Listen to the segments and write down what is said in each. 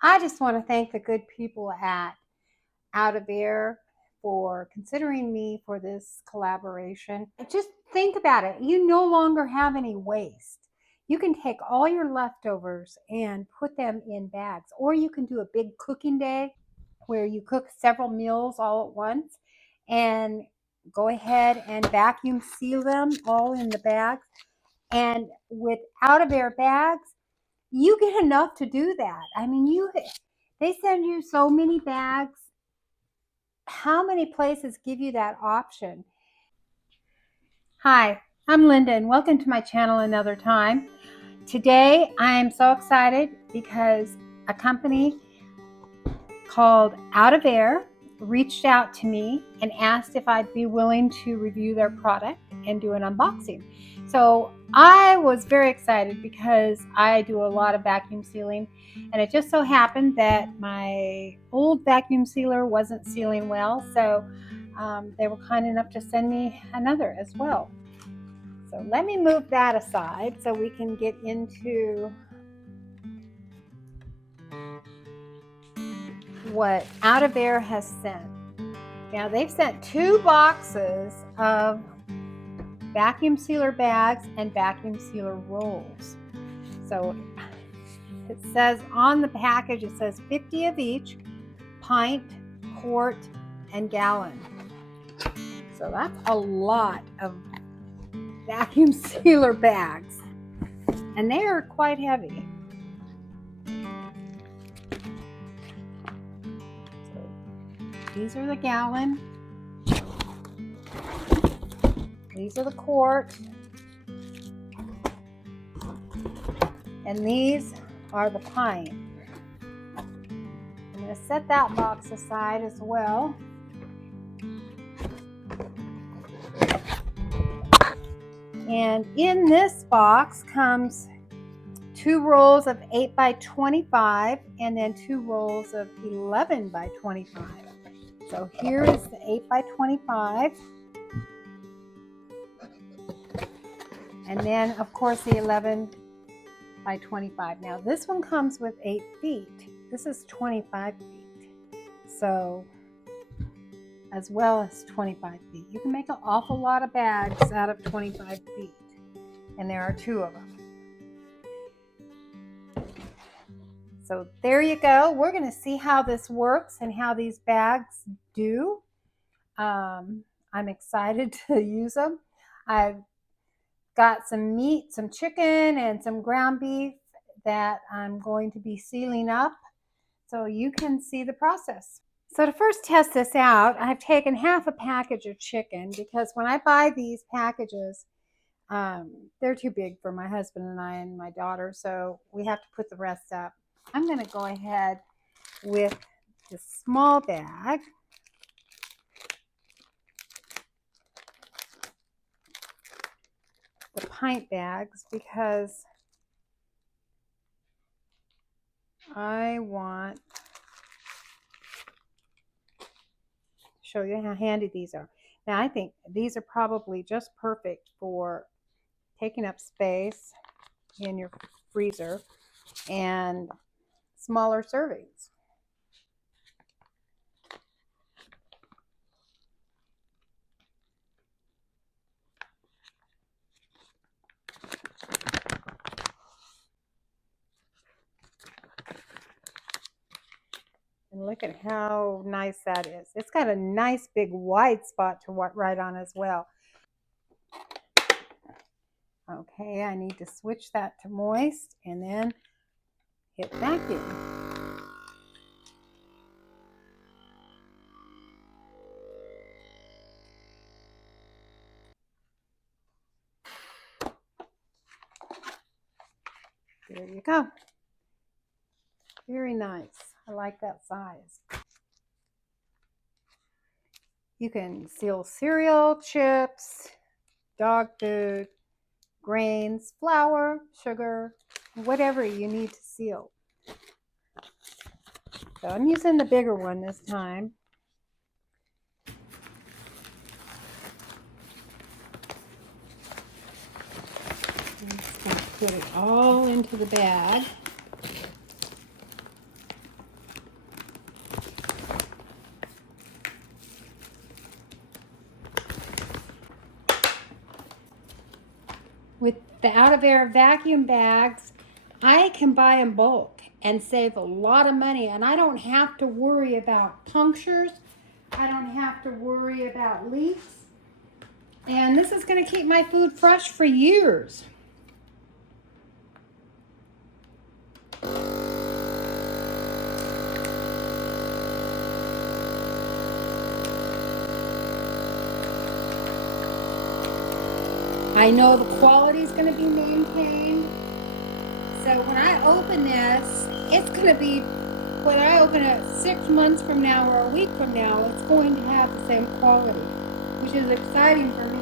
I just want to thank the good people at OUTOFAIR for considering me for this collaboration. Just think about it. You no longer have any waste. You can take all your leftovers and put them in bags, or you can do a big cooking day where you cook several meals all at once and go ahead and vacuum seal them all in the bags. And with OUTOFAIR bags, you get enough to do that. I mean, they send you so many bags. How many places give you that option? Hi, I'm Linda and welcome to my channel another time. Today I'm so excited because a company called OUTOFAIR reached out to me and asked if I'd be willing to review their product and do an unboxing. So I was very excited because I do a lot of vacuum sealing, and it just so happened that my old vacuum sealer wasn't sealing well, so they were kind enough to send me another as well. So let me move that aside so we can get into what OUTOFAIR has sent. Now they've sent 2 boxes of vacuum sealer bags and vacuum sealer rolls. So it says on the package, it says 50 of each, pint, quart, and gallon. So that's a lot of vacuum sealer bags, and they are quite heavy. So these are the gallon. These are the quart, and these are the pint. I'm going to set that box aside as well. And in this box comes 2 rolls of 8 by 25 and then 2 rolls of 11 by 25. So here is the 8 by 25. And then, of course, the 11 by 25. Now, this one comes with 8 feet. This is 25 feet. So, as well as 25 feet. You can make an awful lot of bags out of 25 feet. And there are 2 of them. So there you go. We're going to see how this works and how these bags do. I'm excited to use them. I've got some meat, some chicken, and some ground beef that I'm going to be sealing up so you can see the process. So to first test this out, I've taken half a package of chicken because when I buy these packages, they're too big for my husband and I and my daughter, so we have to put the rest up. I'm going to go ahead with the small bag. The pint bags, because I want to show you how handy these are. Now I think these are probably just perfect for taking up space in your freezer and smaller servings. And look at how nice that is. It's got a nice big wide spot to write on as well. Okay, I need to switch that to moist and then hit vacuum. There you go. Very nice. I like that size. You can seal cereal, chips, dog food, grains, flour, sugar, whatever you need to seal. So I'm using the bigger one this time. I'm just going to put it all into the bag. the Out of Air vacuum bags, I can buy in bulk and save a lot of money, and I don't have to worry about punctures. I don't have to worry about leaks. And this is going to keep my food fresh for years. I know the quality is going to be maintained. So when I open this, it's going to be, when I open it 6 months from now or a week from now, it's going to have the same quality, which is exciting for me.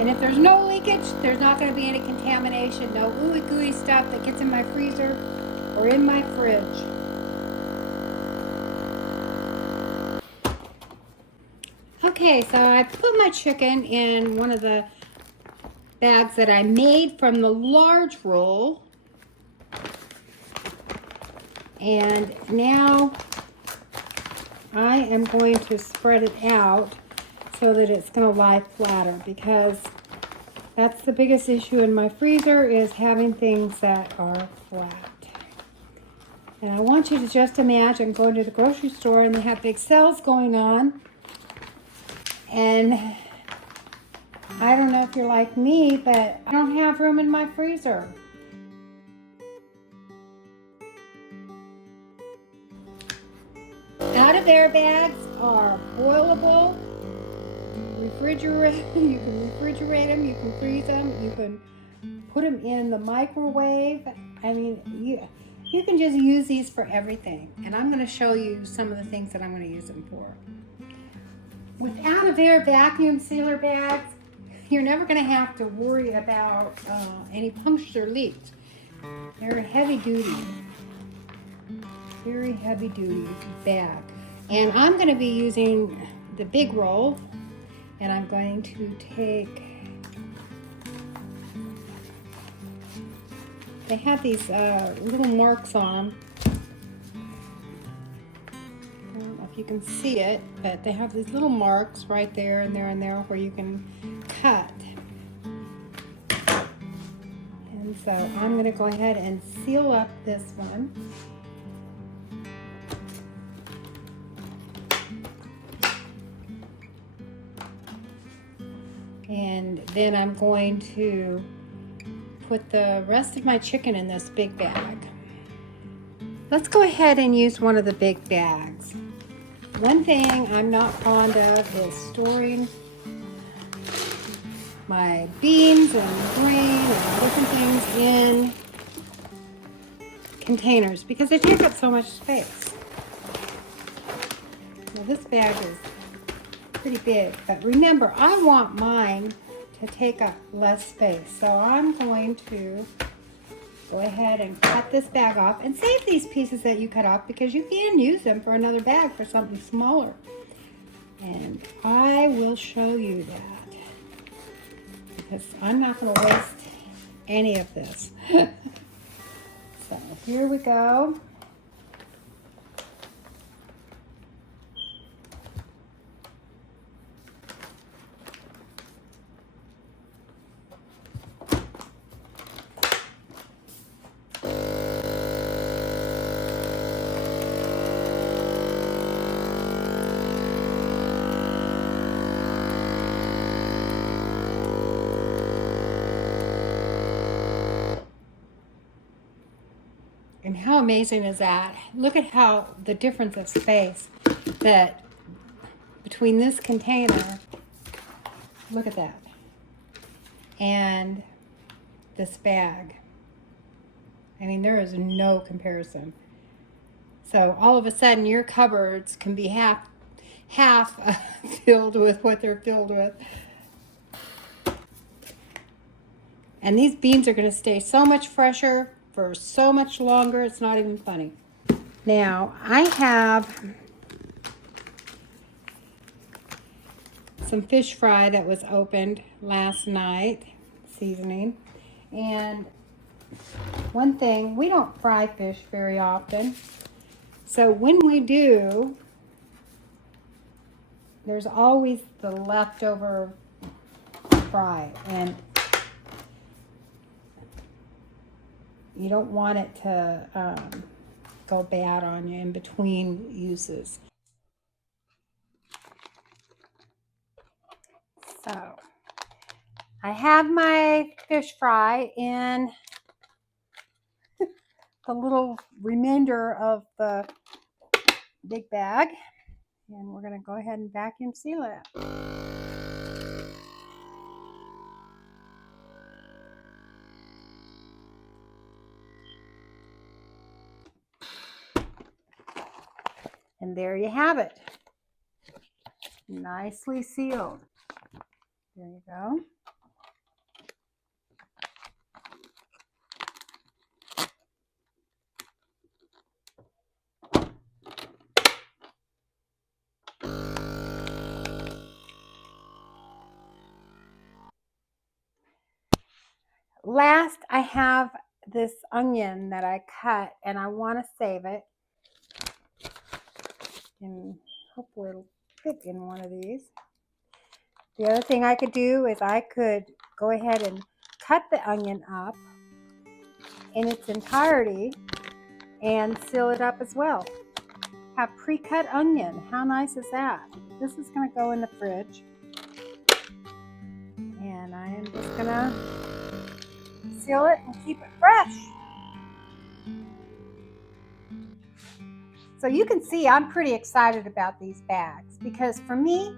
And if there's no leakage, there's not going to be any contamination, no ooey gooey stuff that gets in my freezer or in my fridge. Okay, so I put my chicken in one of the bags that I made from the large roll. And now I am going to spread it out so that it's going to lie flatter, because that's the biggest issue in my freezer, is having things that are flat. And I want you to just imagine going to the grocery store and they have big sales going on. And I don't know if you're like me, but I don't have room in my freezer. Out of Air bags are boilable, refrigerate. You can refrigerate them, you can freeze them, you can put them in the microwave. I mean, you can just use these for everything. And I'm going to show you some of the things that I'm going to use them for. With Out of Air vacuum sealer bags, you're never going to have to worry about any punctures or leaks. They're heavy duty, very heavy duty bag. And I'm going to be using the big roll, and I'm going to take, they have these little marks on them. I don't know if you can see it, but they have these little marks right there and there and there where you can cut. And so I'm going to go ahead and seal up this one. And then I'm going to put the rest of my chicken in this big bag. Let's go ahead and use one of the big bags. One thing I'm not fond of is storing my beans and grain and different things in containers because they take up so much space. Now this bag is pretty big, but remember, I want mine to take up less space. So I'm going to go ahead and cut this bag off and save these pieces that you cut off because you can use them for another bag for something smaller. And I will show you that because I'm not going to waste any of this. So here we go. And how amazing is that? Look at how the difference of space that between this container, look at that, and this bag. I mean, there is no comparison. So all of a sudden your cupboards can be half filled with what they're filled with. And these beans are going to stay so much fresher for so much longer, it's not even funny. Now, I have some fish fry that was opened last night, seasoning. And one thing, we don't fry fish very often. So when we do, there's always the leftover fry, and you don't want it to go bad on you in between uses. So I have my fish fry in the little remainder of the big bag, and we're going to go ahead and vacuum seal it. And there you have it, nicely sealed. There you go. Last, I have this onion that I cut, and I want to save it, and hopefully it'll fit in one of these. The other thing I could do is I could go ahead and cut the onion up in its entirety and seal it up as well. Have pre-cut onion. How nice is that? This is going to go in the fridge, and I am just going to seal it and keep it fresh. So you can see I'm pretty excited about these bags, because for me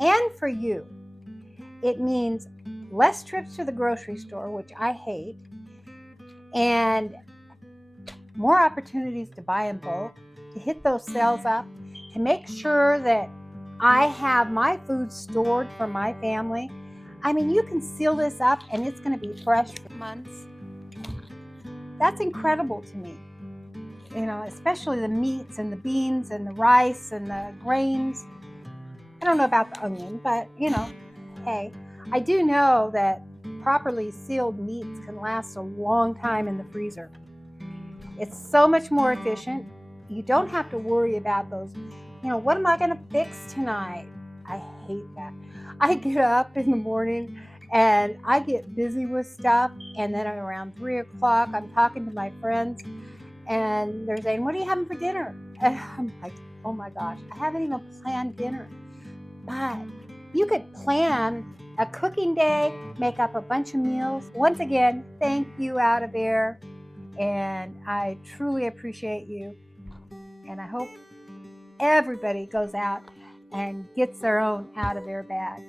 and for you, it means less trips to the grocery store, which I hate, and more opportunities to buy in bulk, to hit those sales up, to make sure that I have my food stored for my family. I mean, you can seal this up and it's going to be fresh for months. That's incredible to me. You know, especially the meats and the beans and the rice and the grains. I don't know about the onion, but you know, hey, I do know that properly sealed meats can last a long time in the freezer. It's so much more efficient. You don't have to worry about those, you know, what am I going to fix tonight? I hate that. I get up in the morning and I get busy with stuff, and then around 3 o'clock I'm talking to my friends and they're saying, what are you having for dinner? And I'm like, oh my gosh, I haven't even planned dinner. But you could plan a cooking day, make up a bunch of meals. Once again, thank you, Out of Air, and I truly appreciate you. And I hope everybody goes out and gets their own Out of Air bag.